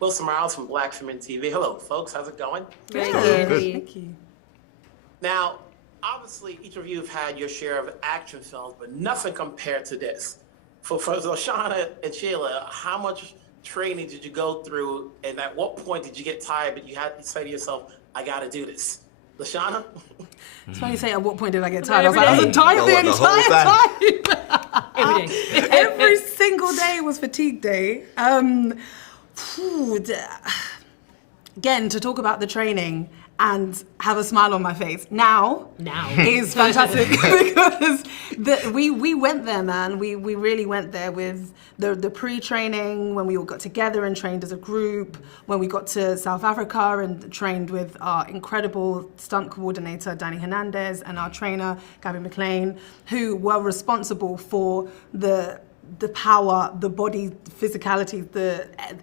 Wilson Miles from Black Film and TV. Hello, folks. How's it going? Very Good. good. Thank you. Now, obviously, each of you have had your share of action films, but nothing compared to this. For Lashana and Sheila, how much training did you go through, and at what point did you get tired, but you had to say to yourself, I got to do this? Lashana? It's funny you say, at what point did I get tired? I was like, I wasn't tired the entire time. Every day. Every single day was fatigue day. Again, to talk about the training and have a smile on my face now is fantastic because we went there, man. We really went there with the pre-training, when we all got together and trained as a group, when we got to South Africa and trained with our incredible stunt coordinator, Danny Hernandez, and our trainer, Gabby McLean, who were responsible for the power, the body physicality,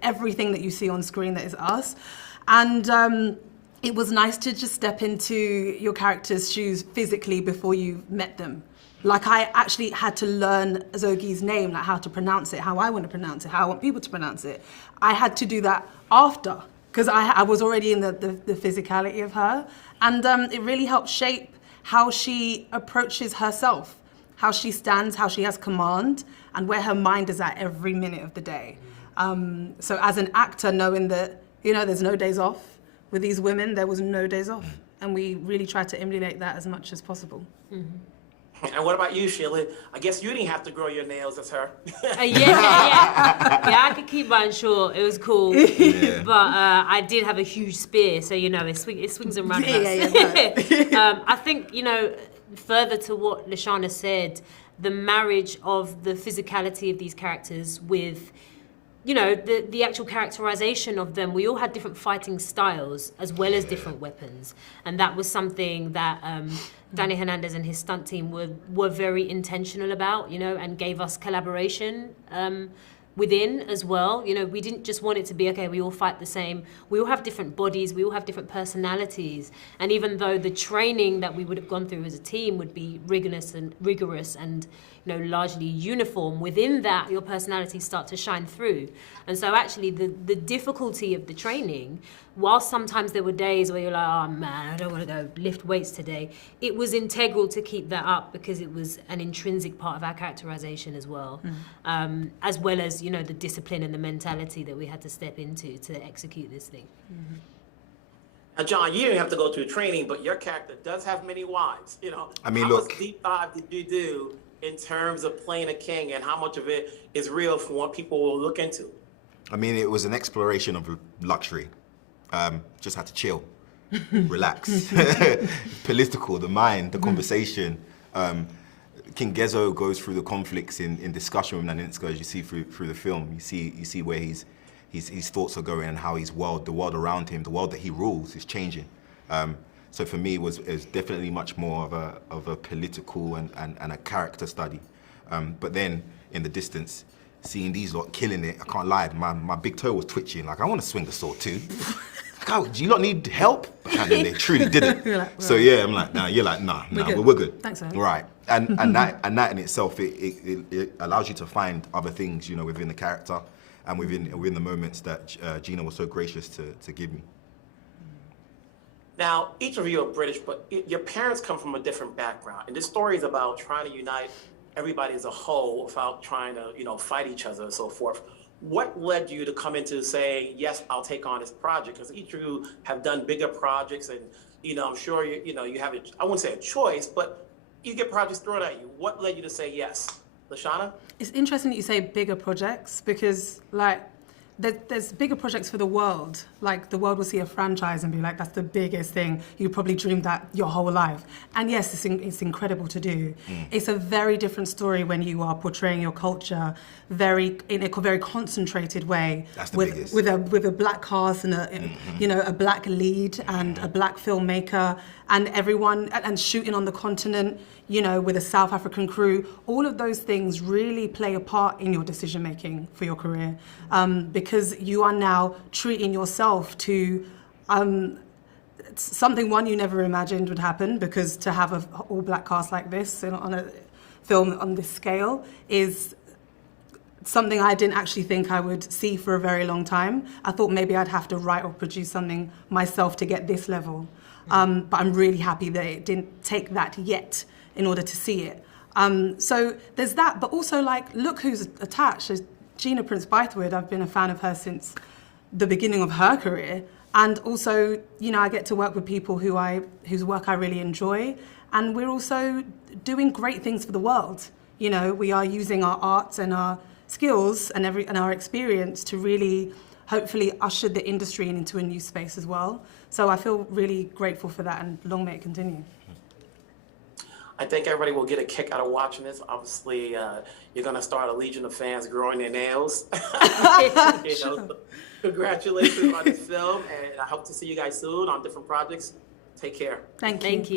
everything that you see on screen that is us. And it was nice to just step into your character's shoes physically before you met them. Like, I actually had to learn Agojie's name, like how to pronounce it, how I want to pronounce it, how I want people to pronounce it. I had to do that after, because I was already in the physicality of her. And it really helped shape how she approaches herself, how she stands, how she has command, and where her mind is at every minute of the day. So as an actor, knowing that, there's no days off, with these women, there was no days off. And we really tried to emulate that as much as possible. Mm-hmm. And what about you, Sheila? I guess you didn't have to grow your nails as her. Yeah, I could keep mine short. It was cool. Yeah. But I did have a huge spear, so, it swings and roundabouts. I think, further to what Lashana said, the marriage of the physicality of these characters with the actual characterization of them. We all had different fighting styles as well as different weapons. And that was something that Danny Hernandez and his stunt team were very intentional about, and gave us collaboration within as well. We didn't just want it to be, okay, we all fight the same. We all have different bodies, we all have different personalities. And even though the training that we would have gone through as a team would be rigorous and largely uniform, within that, your personalities start to shine through. And so actually the difficulty of the training, while sometimes there were days where you're like, oh man, I don't want to go lift weights today, it was integral to keep that up because it was an intrinsic part of our characterization as well. As well as, the discipline and the mentality that we had to step into to execute this thing. Now, John, you didn't have to go through training, but your character does have many wives. I mean, how look. much deep dive did you do in terms of playing a king, and how much of it is real for what people will look into? I mean, it was an exploration of luxury. Just had to chill, relax. Political, the mind, the conversation. King Gezo goes through the conflicts in discussion with Nanisca, as you see through the film. You see where his thoughts are going and how the world around him, the world that he rules, is changing. So for me, it was definitely much more of a political and a character study. But then in the distance, seeing these lot killing it, I can't lie, my big toe was twitching. Like, I want to swing the sword too. God, do you lot need help? And then they truly didn't. Like, right. So yeah, I'm like, nah. You're like, nah, we're good. Thanks, man. Right, and that in itself, it allows you to find other things, within the character and within the moments that Gina was so gracious to give me. Now, each of you are British, but your parents come from a different background. And this story is about trying to unite everybody as a whole without trying to, fight each other and so forth. What led you to come into saying, yes, I'll take on this project? Because each of you have done bigger projects and, I'm sure, you have, I wouldn't say a choice, but you get projects thrown at you. What led you to say yes? Lashana? It's interesting that you say bigger projects because, there's bigger projects for the world. Like, the world will see a franchise and be like, that's the biggest thing. You probably dreamed that your whole life. And yes, it's incredible to do. It's a very different story when you are portraying your culture in a very concentrated way. That's the biggest. With a black cast and a black lead and a black filmmaker and everyone, and shooting on the continent, with a South African crew. All of those things really play a part in your decision-making for your career because you are now treating yourself to something, one, you never imagined would happen, because to have an all-black cast like this on a film on this scale is something I didn't actually think I would see for a very long time. I thought maybe I'd have to write or produce something myself to get this level. But I'm really happy that it didn't take that yet in order to see it. So there's that, but also like, look who's attached. There's Gina Prince-Bythewood. I've been a fan of her since the beginning of her career. And also, you know, I get to work with people whose work I really enjoy. And we're also doing great things for the world. You know, we are using our arts and our skills and our experience to really, hopefully, usher the industry into a new space as well. So I feel really grateful for that, and long may it continue. I think everybody will get a kick out of watching this. Obviously, you're going to start a legion of fans growing their nails. You know, congratulations on this film, and I hope to see you guys soon on different projects. Take care. Thank you.